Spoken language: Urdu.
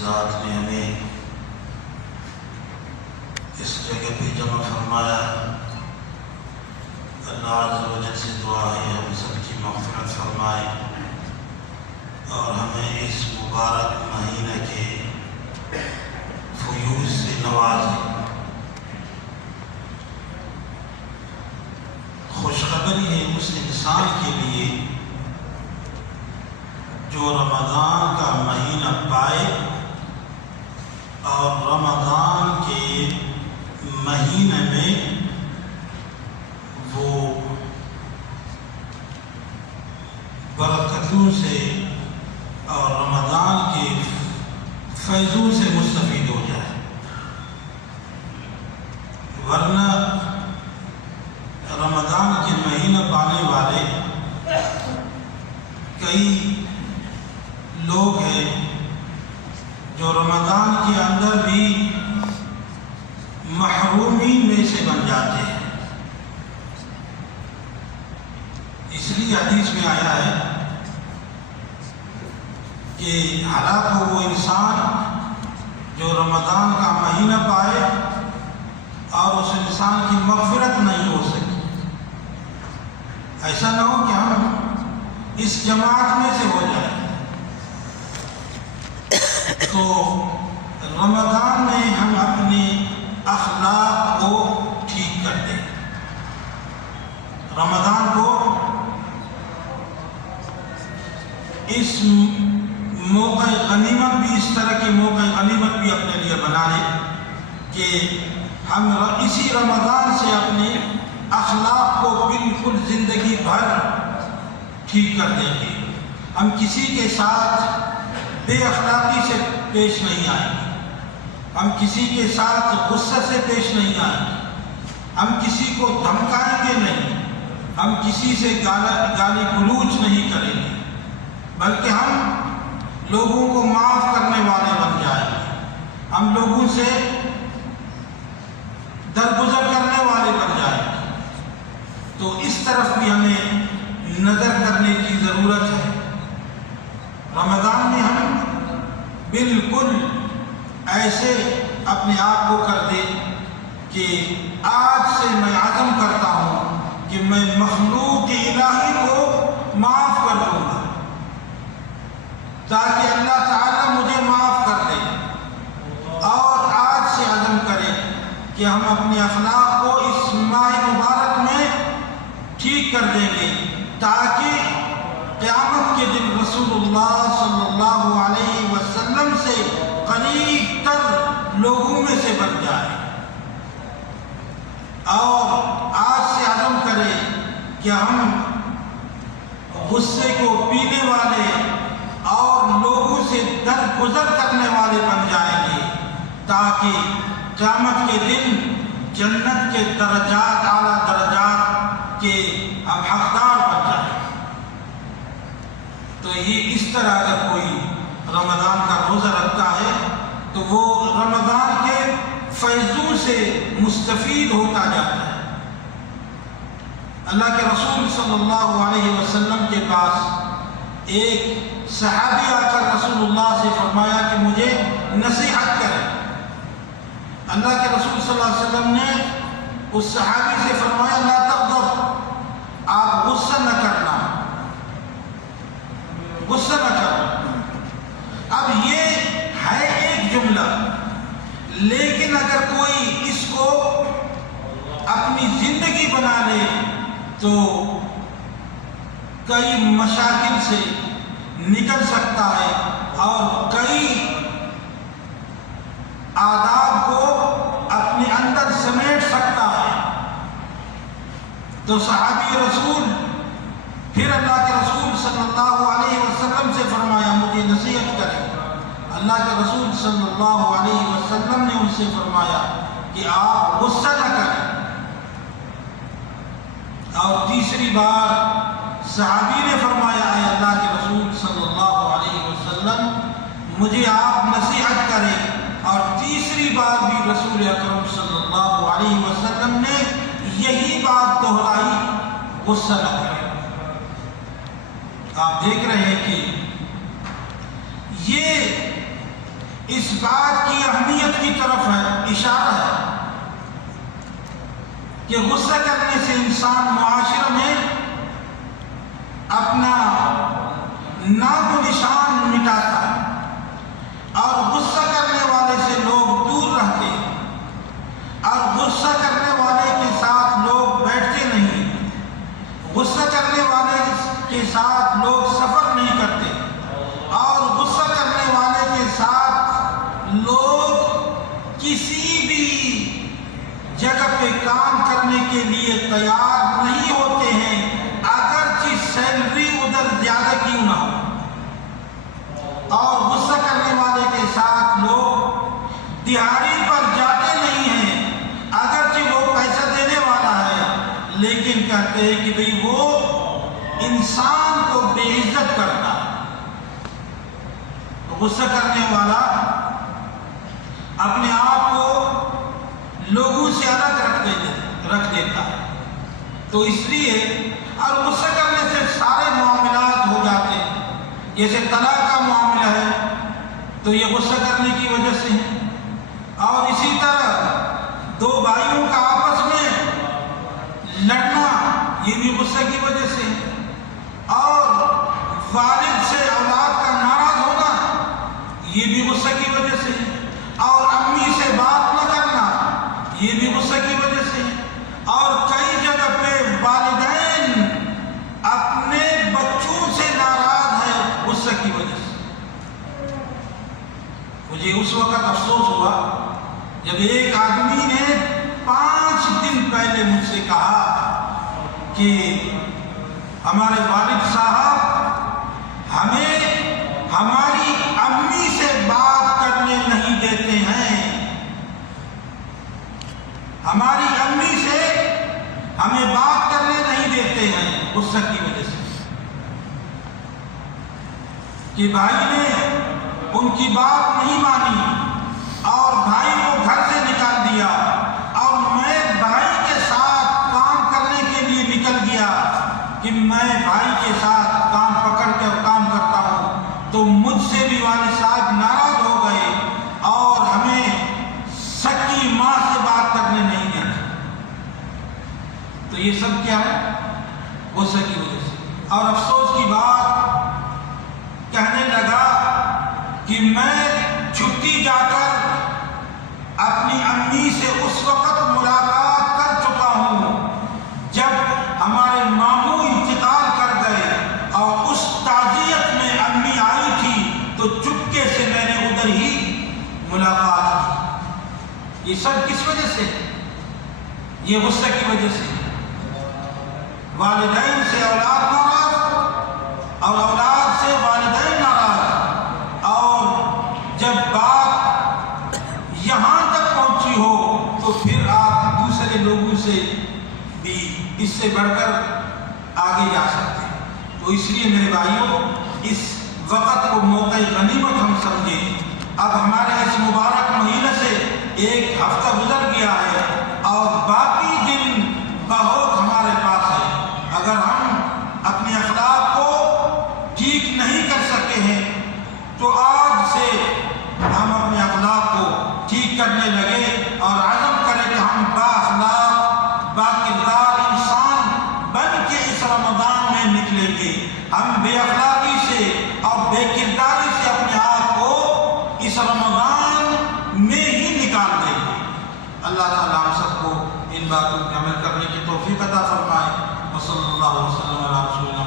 ذات نے ہمیں اس جگہ پہ جمع فرمایا، اللہ عز و جل سے دعا ہے ہم سب کی مغفرت فرمائے اور ہمیں اس مبارک مہینہ کے فیوز سے نوازے۔ خوشخبری ہے اس انسان کے لیے جو رمضان کا مہینہ پائے اور رمضان کے مہینے میں وہ برکتوں سے اور رمضان کے فیضوں سے مستفید ہو جائے، ورنہ رمضان کے مہینہ پانے والے کئی لوگ ہیں جو رمضان کے اندر بھی محرومین میں سے بن جاتے ہیں۔ اس لیے حدیث میں آیا ہے کہ ہلاک ہو وہ انسان جو رمضان کا مہینہ پائے اور اس انسان کی مغفرت نہیں ہو سکے۔ ایسا نہ ہو کہ ہم اس جماعت میں سے ہو جائیں۔ تو رمضان میں ہم اپنے اخلاق کو ٹھیک کر دیں، رمضان کو اس موقع غنیمت بھی، اس طرح کے موقع غنیمت بھی اپنے لیے بنا لیں کہ ہم اسی رمضان سے اپنے اخلاق کو بالکل زندگی بھر ٹھیک کر دیں گے۔ ہم کسی کے ساتھ بے اخلاقی سے پیش نہیں آئیں گے، ہم کسی کے ساتھ غصہ سے پیش نہیں آئیں گے، ہم کسی کو دھمکائیں گے نہیں، ہم کسی سے گالی گلوچ نہیں کریں گے، بلکہ ہم لوگوں کو معاف کرنے والے بن جائیں گے، ہم لوگوں سے درگزر کرنے والے بن جائیں گے۔ تو اس طرف بھی ہمیں نظر کرنے کی ضرورت ہے۔ رمضان میں ہم بالکل ایسے اپنے آپ کو کر دیں کہ آج سے میں عزم کرتا ہوں کہ میں مخلوق الہی کو معاف کر دوں گا، تاکہ اللہ تعالیٰ مجھے معاف کر دے، اور آج سے عزم کریں کہ ہم اپنے اخلاق کو اس ماہ مبارک میں ٹھیک کر دیں گے، تاکہ قیامت کے دن رسول اللہ صلی اللہ علیہ وسلم سے قریب تر لوگوں میں سے بن جائے، اور آج سے عزم کریں کہ ہم غصے کو پینے والے اور لوگوں سے درگزر کرنے والے بن جائیں گے، تاکہ قیامت کے دن جنت کے درجات، اعلیٰ درجات کے ہم حقدار بن جائیں۔ تو یہ اس طرح اگر کوئی رمضان کا روزہ رکھتا ہے تو وہ رمضان کے فیضوں سے مستفید ہوتا جاتا ہے۔ اللہ کے رسول صلی اللہ علیہ وسلم کے پاس ایک صحابی آ کر رسول اللہ سے فرمایا کہ مجھے نصیحت کریں۔ اللہ کے رسول صلی اللہ علیہ وسلم نے اس صحابی سے فرمایا لا تغضب، آپ غصہ نہ کرنا، غصہ نہ کرنا۔ اب یہ ہے ایک جملہ، لیکن اگر کوئی اس کو اپنی زندگی بنا لے تو کئی مشاکل سے نکل سکتا ہے اور کئی آداب کو اپنے اندر سمیٹ سکتا ہے۔ تو صحابی رسول پھر اللہ کے رسول صلی اللہ علیہ وسلم سے فرمایا مجھے نصیحت کریں۔ اللہ کے رسول صلی اللہ علیہ وسلم نے ان سے فرمایا کہ آپ غصہ نہ کریں۔ اور تیسری بار صحابی نے فرمایا اے اللہ کے رسول صلی اللہ علیہ وسلم مجھے آپ نصیحت کریں۔ اور تیسری بار بھی رسول اکرم صلی اللہ علیہ وسلم نے یہی بات دہرائی، غصہ نہ کریں۔ آپ دیکھ رہے ہیں کہ یہ اس بات کی اہمیت کی طرف ہے، اشارہ ہے کہ غصہ کرنے سے انسان معاشرے میں اپنا نام و نشان مٹاتا ہے، اور غصہ کرنے والے سے لوگ دور رہتے ہیں، اور غصہ کرنے والے کے ساتھ لوگ بیٹھتے نہیں، غصہ کرنے والے کے ساتھ لوگ سفر نہیں کرتے، اور غصہ کرنے والے کے ساتھ لوگ کسی بھی جگہ پہ کام کرنے کے لیے تیار نہیں ہوتے ہیں، اگرچہ سیلری ادھر زیادہ کیوں نہ ہو۔ اور غصہ کرنے والے کے ساتھ لوگ دیہاڑی پر جاتے نہیں ہیں، اگرچہ وہ پیسہ دینے والا ہے، لیکن کہتے ہیں کہ بھئی وہ انسان کو بے عزت کرتا ہے۔ غصہ کرنے والا اپنے آپ کو لوگوں سے الگ رکھ دیتا ہے، تو اس لیے اور غصہ کرنے سے سارے معاملات ہو جاتے ہیں، جیسے طلاق کا معاملہ ہے تو یہ غصہ کرنے کی وجہ سے ہے، اور اسی طرح دو بھائیوں کا آپس میں لڑنا یہ بھی غصہ کی وجہ سے ہے، اور والد سے اولاد کا ناراض ہونا یہ بھی غصہ کی وجہ سے ہے، اور امی سے بات نہ کرنا یہ بھی غصہ کی وجہ سے ہے، اور کئی جگہ پہ والدین اپنے بچوں سے ناراض ہے غصہ کی وجہ سے۔ مجھے اس وقت افسوس ہوا جب ایک آدمی نے 5 دن پہلے مجھ سے کہا کہ ہمارے والد صاحب ہمیں ہماری امی سے بات کرنے نہیں دیتے ہیں، ہماری امی سے ہمیں بات کرنے نہیں دیتے ہیں غصہ کی وجہ سے، کہ بھائی نے ان کی بات نہیں مانی اور بھائی کو گھر سے نکال دیا، اور میں بھائی کے ساتھ کام کرنے کے لیے نکل گیا کہ میں بھائی کے ساتھ کام پکڑ کر کام کرتا ہوں، تو مجھ سے بھی والد صاحب ناراض ہو گئے اور ہمیں سکی ماں سے بات کرنے نہیں دیتے۔ تو یہ سب کیا ہے؟ غصہ کی وجہ سے۔ اور افسوس کی بات کہنے لگا کہ میں چھٹی جا کر اپنی امی سے اس وقت ملاقات کر چکا ہوں جب ہمارے ماموں انتقال کر گئے، اور اس تعزیت میں امی آئی تھی تو چپکے سے میں نے ادھر ہی ملاقات کی۔ یہ سب کس وجہ سے؟ یہ غصہ کی وجہ سے۔ والدین سے اولاد ناراض، اور اولاد سے والدین ناراض، اور جب بات یہاں تک پہنچی ہو تو پھر آپ دوسرے لوگوں سے بھی اس سے بڑھ کر آگے جا سکتے ہیں۔ تو اس لیے میرے بھائیوں، اس وقت کو موقع غنیمت ہم سمجھیں۔ اب ہمارے اس مبارک مہینے سے 1 ہفتہ گزر گیا ہے، اور باقی دن بہت ہمارے پاس ہے۔ اگر ہم اپنے اخلاق کو ٹھیک نہیں کر سکے ہیں تو آج سے ہم اپنے اخلاق کو ٹھیک کرنے لگے، اور عزم کریں کہ ہم بااخلاق باکردار انسان بن کے اس رمضان میں نکلیں گے۔ ہم بے اخلاقی سے اور بے کرداری سے اپنے آپ کو اس رمضان میں ہی نکال دیں گے۔ اللہ تعالیٰ ہم سب کو ان باتوں پہ عمل کرنے کی توفیق عطا فرمائے۔ وصلی اللہ وسلم علی رسول اللہ۔